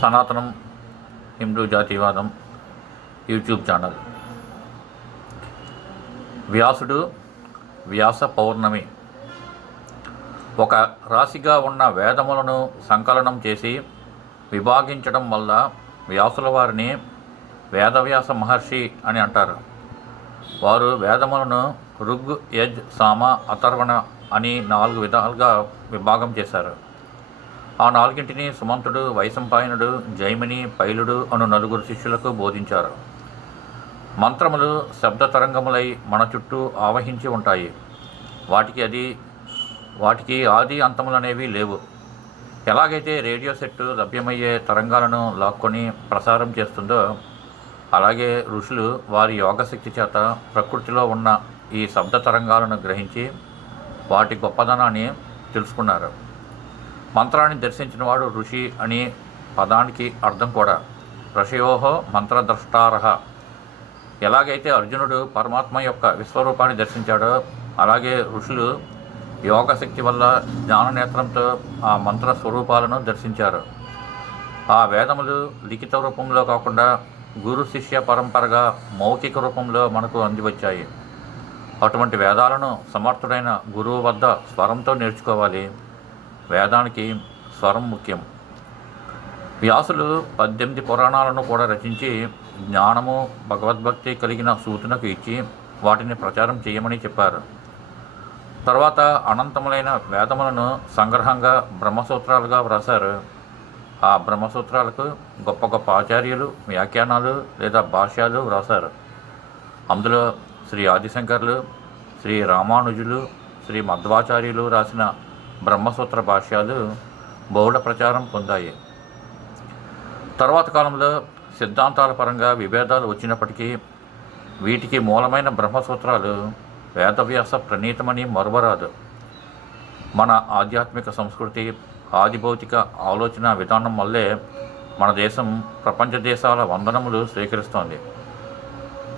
సనాతనం హిందూ జాతీయవాదం YouTube channel. వ్యాసుడు వ్యాస పౌర్ణమి. ఒక రాశిగా ఉన్న వేదములను సంకలనం చేసి విభాగించడం వల్ల వ్యాసుల వారిని వేదవ్యాస మహర్షి అని అంటారు. వారు వేదములను ఋగ్ యజ్ సామ అథర్వణ అని నాలుగు విధాలుగా విభాగం చేశారు. ఆ నాలుగింటిని సుమంతుడు వైశంపాయనుడు జైమిని పైలుడు అను నలుగురు శిష్యులకు బోధించారు. మంత్రములు శబ్ద తరంగములై మన చుట్టూ ఆవహించి ఉంటాయి. వాటికి అది వాటికి ఆది అంతములు అనేవి లేవు. ఎలాగైతే రేడియో సెట్ లభ్యమయ్యే తరంగాలను లాక్కొని ప్రసారం చేస్తుందో అలాగే ఋషులు వారి యోగశక్తి చేత ప్రకృతిలో ఉన్న ఈ శబ్ద తరంగాలను గ్రహించి వాటి గొప్పదనాన్ని తెలుసుకున్నారు. మంత్రాన్ని దర్శించినవాడు ఋషి అని పదానికి అర్థం కూడా. ఋషయోహో మంత్రద్రష్టారహ ఎలాగైతే అర్జునుడు పరమాత్మ యొక్క విశ్వరూపాన్ని దర్శించాడో అలాగే ఋషులు యోగశక్తి వల్ల జ్ఞాననేత్రంతో ఆ మంత్ర స్వరూపాలను దర్శించారు. ఆ వేదములు లిఖిత రూపంలో కాకుండా గురు శిష్య పరంపరగా మౌఖిక రూపంలో మనకు అందివచ్చాయి. అటువంటి వేదాలను సమర్థుడైన గురువు వద్ద స్వరంతో నేర్చుకోవాలి. వేదానికి స్వరం ముఖ్యం. వ్యాసులు పద్దెనిమిది పురాణాలను కూడా రచించి జ్ఞానము భగవద్భక్తి కలిగిన సూచనకు ఇచ్చి వాటిని ప్రచారం చేయమని చెప్పారు. తర్వాత అనంతములైన వేదములను సంగ్రహంగా బ్రహ్మసూత్రాలుగా వ్రాసారు ఆ బ్రహ్మసూత్రాలకు గొప్ప గొప్ప ఆచార్యులు వ్యాఖ్యానాలు లేదా భాష్యాలు వ్రాసారు అందులో శ్రీ ఆదిశంకర్లు శ్రీ రామానుజులు శ్రీ మధ్వాచార్యులు రాసిన బ్రహ్మసూత్ర భాష్యాలు బహుళ ప్రచారం పొందాయి. తర్వాత కాలంలో సిద్ధాంతాల పరంగా విభేదాలు వచ్చినప్పటికీ వీటికి మూలమైన బ్రహ్మసూత్రాలు వేదవ్యాస ప్రణీతమని మరువరాదు. మన ఆధ్యాత్మిక సంస్కృతి ఆదిభౌతిక ఆలోచన విధానం వల్లే మన దేశం ప్రపంచ దేశాల వందనములు స్వీకరిస్తోంది.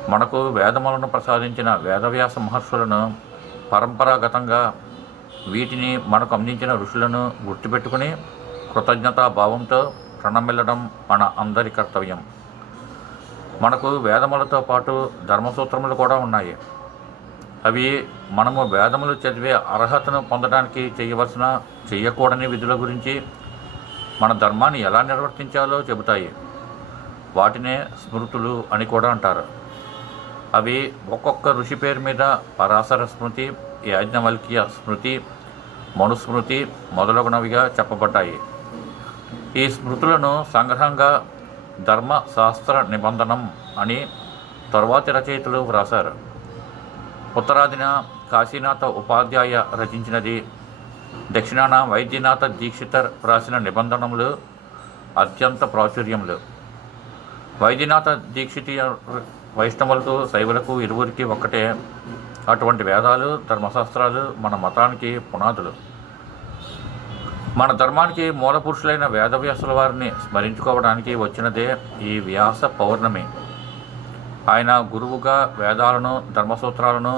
మనకు వేదములను ప్రసాదించిన వేదవ్యాస మహర్షులను పరంపరాగతంగా వీటిని మనకు అందించిన ఋషులను గుర్తుపెట్టుకుని కృతజ్ఞతా భావంతో ప్రణమిల్లడం మన అందరి కర్తవ్యం. మనకు వేదములతో పాటు ధర్మసూత్రములు కూడా ఉన్నాయి. అవి మనము వేదములు చదివే అర్హతను పొందడానికి చేయవలసిన చేయకూడని విధుల గురించి మన ధర్మాన్ని ఎలా నిర్వర్తించాలో చెబుతాయి. వాటినే స్మృతులు అని కూడా అంటారు. అవి ఒక్కొక్క ఋషి పేరు మీద పరాశర స్మృతి యాజ్ఞవల్క్య స్మృతి మనుస్మృతి మొదలగునవిగా చెప్పబడ్డాయి. ఈ స్మృతులను సంగ్రహంగా ధర్మశాస్త్ర నిబంధనం అని తరువాతి రచయితలు వ్రాశారు. ఉత్తరాదిన కాశీనాథ ఉపాధ్యాయ రచించినది దక్షిణాన వైద్యనాథ దీక్షితర్ రాసిన నిబంధనములు అత్యంత ప్రాచుర్యములు. వైద్యనాథ దీక్షిత వైష్ణవులకు శైవులకు ఇరువురికి ఒక్కటే అటువంటి వేదాలు ధర్మశాస్త్రాలు మన మతానికి పునాదులు. మన ధర్మానికి మూల పురుషులైన వేదవ్యాసుల వారిని స్మరించుకోవడానికి వచ్చినదే ఈ వ్యాస పౌర్ణమి. ఆయన గురువుగా వేదాలను ధర్మసూత్రాలను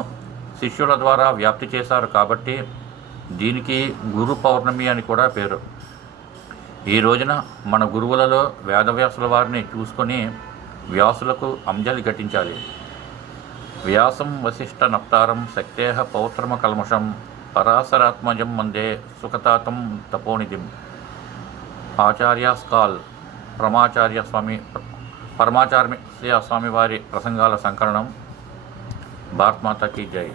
శిష్యుల ద్వారా వ్యాప్తి చేశారు కాబట్టి దీనికి గురు పౌర్ణమి అని కూడా పేరు. ఈ రోజున మన గురువులలో వేదవ్యాసుల వారిని చూసుకొని వ్యాసులకు అంజలి ఘటించాలి. వ్యాసం వశిష్ట నప్తారం శక్తేహ పౌత్రమ కల్మషం పరాశరాత్మజం మందే సుఖతాతం తపోనిధిం। ఆచార్యాస్కాల్ ప్రమాచార్య స్వామి పరమాచార్య స్వామి వారి ప్రసంగాల సంకలనం। భారత్ మాతాకి జై।